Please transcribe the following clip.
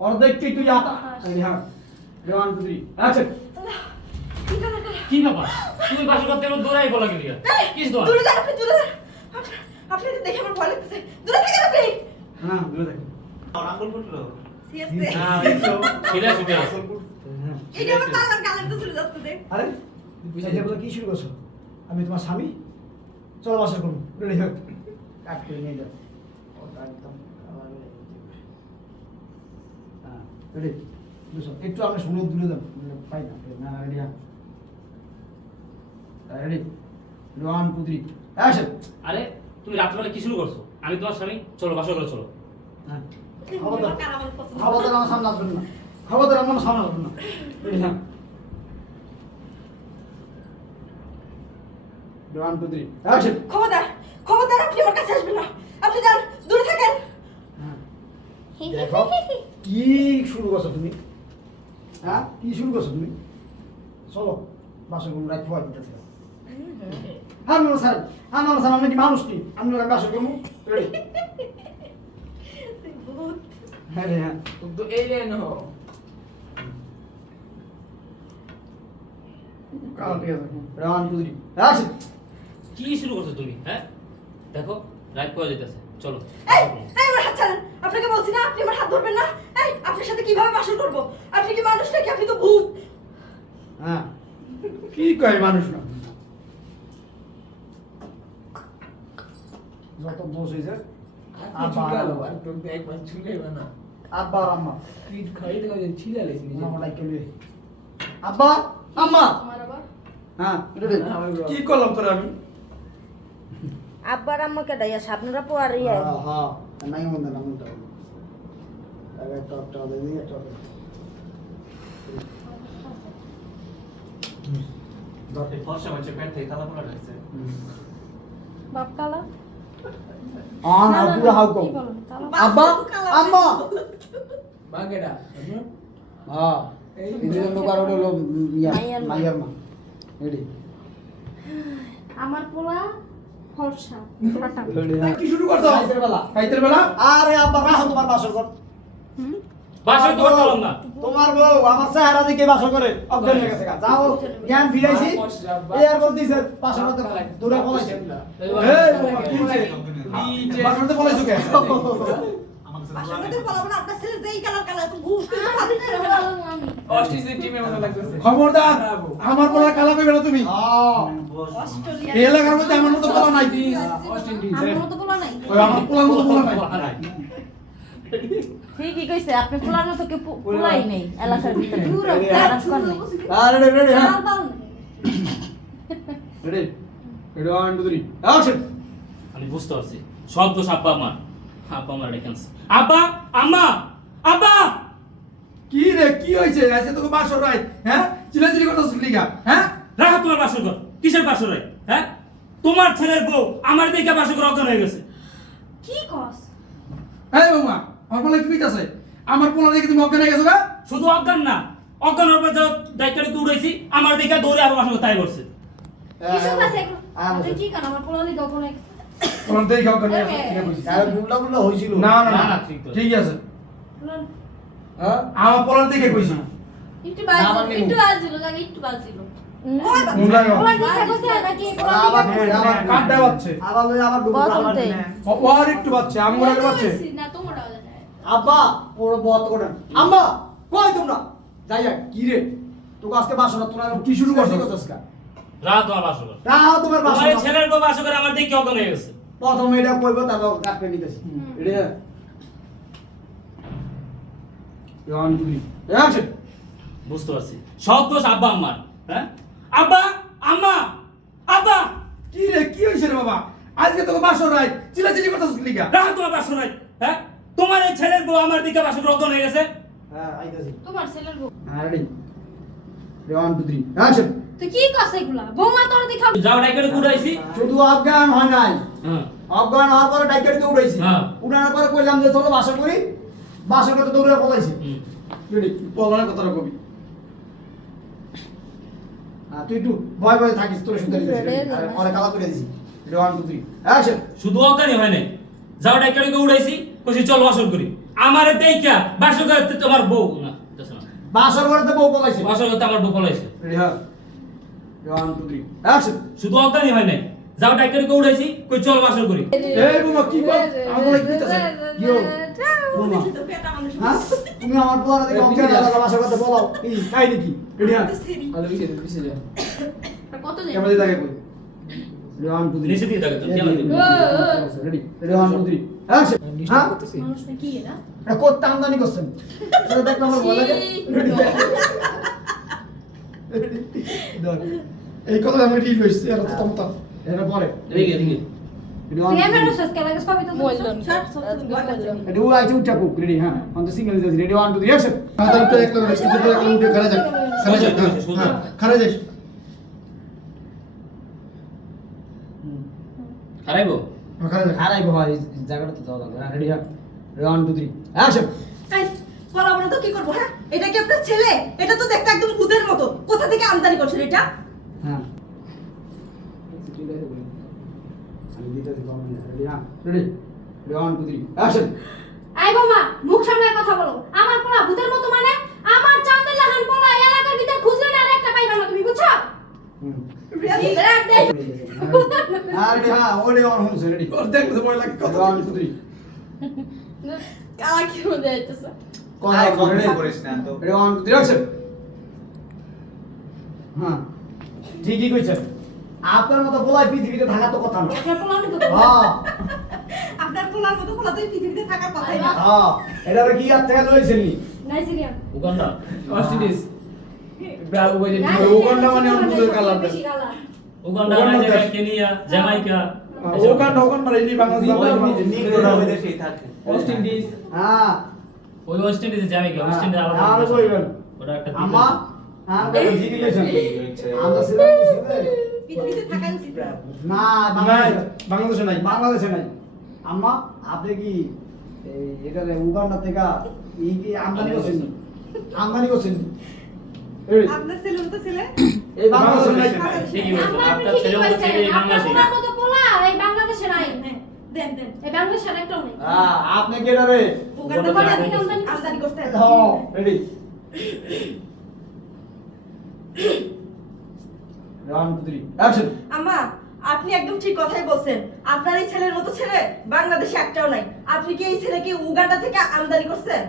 অর্ধেকটি তুই আতা হ্যাঁ রেওয়ান পুত্রী আচ্ছা কি ব্যাপার তুমি বাসা করতে এমন দৌড়াই বলা গেলি কিস দোয়া দূরে যান, আপনি দূরে যান। আপনি তো দেখে আমার ভয় লাগতেছে। দূরে থাকেন আপনি। হ্যাঁ দূরে দেখ আঙ্গুল ফুটলো সিরিয়াসলি। হ্যাঁ সেটা ছুটে আছে এটা আমার কালার তো চলে যাচ্ছে যে। আরে বুঝাইতে বলে কি শুরু করছো আমি তোমার স্বামী চলো বাসা করুন রেডি হোক কাট করে নিয়ে যাও ওটা একদম কালার হয়ে গেছে হ্যাঁ রেডি বুঝছো একটু আমরা শুনে দূরে যাবো পাই না না রেডি হ্যাঁ রেডি রেওয়ান পুত্রী অ্যাকশন আরে তুমি রাত্রিবেলা কি শুরু করছো আমি তোমার স্বামী চলো বাসা করে চলো হ্যাঁ আমার কালার পছন্দ। খবরদার আমার সামনে আসবেন না খবরদার আমার সামনে আসবেন না রেডি হ্যাঁ রেওয়ান পুত্রী অ্যাকশন খবরদার, খবরদার আপনি আমার কাছে আসবেন না। আপনি যান, দূরে থাকেন। দেখো কি শুরু করছো তুমি হ্যাঁ কি শুরু করছো তুমি চলো বাসা করুন রাত ভয় দিতেছে আমার স্যার আপনি কি মানুষ কি আমি বাসা করবো রেডি ভূত। হ্যাঁ রে, হ্যাঁ তো এলিয়েন হো কাল ঠিক আছে রান পুত্রী অ্যাকশন কি শুরু করছো তুমি হ্যাঁ দেখো রাত পাওয়া যেতেছে চলো এই, এই আমার হাত ছাড়েন। আপনাকে বলছি না আপনি আমার হাত ধরবেন না। এই আপনার সাথে কিভাবে বাসর করব? আপনি কি মানুষ নাকি আপনি তো ভূত? হ্যাঁ কি কয় মানুষ না যত দোষ হয়েছে একবার ছুলে না আব্বা আর আম্মা তুই খাইতে খাইতে ছিলে লেছিস আম্মা ডাইকে লিয়ে আব্বা আম্মা আমার আবার হ্যাঁ রেডি কি করলাম তোরে আমি আব্বার আম্মা কেডাইয়া আপনারা পোয়ার ইয়া হ্যাঁ হ্যাঁ নাই মনে না মনটা আগে একটা দে দিয়ে একটা দতে ফর্সা বাচ্চা পেট থেকে কালা পোলা রাখছে বাপ কালা না পুরো হাউ কম কি বলেন কালা আব্বা আম্মা বাগেডা হ্যাঁ এই জন্য কারো হলো মাইয়ার মা। মাইয়ার মা রেডি আমার পোলা ফর্সা ফাটা কি শুরু করছো খাইতের বেলা আরে আব্বা রাখো তোমার বাসর কর বাসা তো করলাম না তোমার বউ আমার চেহারা দিকে বাসর করে অজ্ঞান হয়ে গেছে গা। যাও জ্ঞান ফিরাইছি এই আর বলতিছে বাসর করতে দূরে পলাইছে এই বাবা কি হইছে বাসর করতে পলাইছো কে বাসর করতে বলবো না আপনার ছেলে যেই কালার তো ভূত কিন্তু ভালো করে আমি অস্ট্রেলিয়া টিমের মতো লাগতেছে খবরদার আমার পোলা কালা কইবে না তুমি অস্ট্রেলিয়া এই এলাকার মধ্যে আমার মতো পোলা নাই অস্ট্রেলিয়া আমার মতো পোলা নাই ওই আমার পোলার মতো পোলা নাই ঠিকই কইছে আপনি পোলার মতো কে পোলাই নেই এলাকার ভিতরে দূর খারাপ কর নাই আরে রেডি রেডি হ্যাঁ চাল দাও রেডি রেডি 1 2 3 অ্যাকশন আমি বুঝতে পারছি সব দোষ আব্বা আমার ডেকেন্স আব্বা আম্মা আব্বা কি রে কি হইছে আজকে তোকে বাসর রাই হ্যাঁ চিলাচিলি করতেছ লিগা হ্যাঁ রাখা তোমার বাসর ঘর কিসের বাসর হয় হ্যাঁ তোমার ছেলের বউ আমার দিকে বাসর ঘর অজ্ঞান হয়ে গেছে কি কস? এই বৌমা আমার পোলা কি কইতাছে আমার পোলা দেখে তুমি অজ্ঞান হয়ে গেছো গা শুধু অজ্ঞান না অজ্ঞান হওয়ার পর যখন দায়িত্বটা দৌড়াইছি আমার দিকে দৌড়ে আবার বাসর তাই করছে কিছু আছে আপনি কি করেন আমার পোলা লিগা কোন কোন দেখে অজ্ঞান হয়ে গেছে এটা কইছি আরে বুলটা বুলটা হইছিল না না না, না না, ঠিক তো। ঠিক আছে হ্যাঁ আমার পোলা দেখে কইছি একটু না, আমার নেই। একটু বাজিল লাগে একটু বাজিল মুন্ডা পোলা দিতে কইছে নাকি পোলা আবার লিগা আবার কাটটা বাচ্চে আবার লই আবার ডুবো বদলতে। ও আর একটু বাচ্চে আমগুলো বাচ্চে না তোমরা আব্বা ওর বত করেন আম্মা কই তোমরা যাই যাক কি রে তোকে আজকে বাসনা তোরা কি শুরু করছো? করছস রাত তোমার বাসর ঘর রাও তোমার তোমার বাসনা ছেলের বউ বাসর করে আমার দিকে অজ্ঞান হয়ে গেছে প্রথম এটা কইবো তারপর কাট করে নিতেছি রে 1 2 3 অ্যাকশন বুঝতে পারছি সব দোষ আব্বা আমার হ্যাঁ আব্বা আম্মা আব্বা কি রে কি হইছে রে বাবা আজকে তোকে বাসর রাই চিলাচিলি করতেছ লিগা রাখা তোমার বাসর হয় হ্যাঁ তোমার এই ছেলের বউ আমার দিকে বাসর ঘর অজ্ঞান হয়ে গেছে হ্যাঁ আইতাছি তোমার ছেলের বউ রেডি 1 2 3 অ্যাকশন তুই কি করছ এগুলা বৌমা তোর দেখা যাও ডাইকেটে উড়াইছি শুধু অজ্ঞান হয় নাই হ্যাঁ অজ্ঞান হওয়ার পরে ডাইকারিতে উড়াইছি হ্যাঁ। উড়ানোর পরে কইলাম যে চলো বাসা করি বাসা করতে দৌড়ে পলাইছি হুম। রেডি বলার কথাটা কবি তুই একটু ভয় ভয় থাকিস তোর শুনতে দিছি রেডি, রেডি। পরে কালা করে দিছি 1 2 3 অ্যাকশন শুধু অজ্ঞানই হয় নাই যাও ডাইকেটে উড়াইছি কইছি চল বাসর করি আমারে দেইখা বাসর করতে তোমার বউ না দেখছ না বাসর ঘরে তো বউ পলাইছে বাসর করতে আমার বউ পলাইছে রেডি হ্যাঁ 1 2 3 অ্যাকশন শুধু অজ্ঞানী হয় নাই যাও ডাইকারি কে উড়াইছি কই চল বাসর করি এই বুমা কি কর আমার বলে কি আছে কি হলো বুমা দেখি তো পেটা মানুষ হ্যাঁ তুমি আমার পোলারে দেখো অঙ্কে না লাগা বাসর করতে বলাও কি কাই নাকি রেডি হ্যাঁ আলো পিছে যা আর কত দিন ক্যামেরা দিকে কই 1 2 3 নিচে দিকে তাকাতো কেমন দিবে রেডি রেডি 1 2 3 অ্যাকশন হ্যাঁ মানুষ না কি না এটা কত আমদানি করছেন এটা দেখ আমার ভালো লাগে রেডি এই কথা আমি রিল হইছে আর তো তমতা এটা পরে এদিকে এদিকে রেডি 1 ক্যামেরা শেষ কে লাগে সবই তো স্যার সব ভয় পাচ্ছে রেডি ও আইছে উঠা কুক রেডি হ্যাঁ on the single is ready 1 2 3 action মাথা উঠে এক লাগে সিধে তো এক উঠে খারা যাক খারা যাক হ্যাঁ খারা যাস খারাইবো খারা যাক আরাই ভাই জায়গাটা তো দাও দাও রেডি হ্যাঁ 1 2 3 অ্যাকশন এই বলা তো কি করবো হ্যাঁ এটা কি আপনার ছেলে এটা তো দেখতে একদম ভূতের মতো কোথা থেকে আমদানি করছেন এটা হ্যাঁ আমি দিতে দিব রেডি হ্যাঁ রেডি 1 2 3 অ্যাকশন আই বাবা মুখ সামনে কথা বলো আমার পোলা ভূতের মতো মানে আমার চাঁদের লাহান পোলা এলাকার ভিতর খুঁজলে না আর একটা পাইবা না তুমি বুঝছো রিয়ালি দেখ দেখ রেডি হ্যাঁ ওরে অন হোমস রেডি ওর দেখলে তো ভয় লাগে কত 1 2 3 কালা কি মধ্যে আইতেছে কোন আরে রেডি কমেন্ট করিস না তো রেডি 1 2 3 অ্যাকশন হ্যাঁ ঠিকই কইছেন আপনার মতো বলাই পৃথিবীতে থাকা তো কথা না আপনার পোলা আমি তো হ্যাঁ আপনার পোলার মতো পোলা তো এই পৃথিবীতে থাকার কথাই না হ্যাঁ এটা কি আর থেকে লইছেন নি নাইজেরিয়ান উগান্ডা ওয়েস্ট ইন্ডিজ ওই উগান্ডা মানে আমার বুঝে কালার বেশি colour Uganda Nigeria Kenya Jamaica ওখান এই বাংলাদেশ নিগ্রোরা ওই দেশেই থাকে ওয়েস্ট ইন্ডিজ হ্যাঁ ওই ওয়েস্ট ইন্ডিজে জামাইকা ওয়েস্ট ইন্ডিজ আলাদা আর কইবেন ওটা একটা আমা হ্যাঁ ঠিকই কইছেন আমরা পৃথিবীতে থাকাই উচিত না না নাই বাংলাদেশে নাই বাংলাদেশে নাই আম্মা আপনি কি এই এটা উগান্ডা থেকে এই কি আমদানি করছেন আমদানি করছেন এই আপনার ছেলে তো ছেলে এই বাংলাদেশে নাই ঠিকই বলছো আমরা আপনার ঠিকই ছেলে হচ্ছে কইছেন এই আপনার বাংলাদেশে পোলার মতো পোলা এই বাংলাদেশে নাই হ্যাঁ দেন দেন এই বাংলাদেশে একটাও নেই হ্যাঁ আপনি কি রে উগান্ডা উগান্ডা থেকে থেকে আমদানি করতে হ্যাঁ রেডি 1 2 3 অ্যাকশন আম্মা আপনি একদম ঠিক কথাই বলছেন আপনার এই ছেলের মতো ছেলে বাংলাদেশে একটাও নাই আপনি কি এই ছেলেকে উগান্ডা থেকে আমদানি করছেন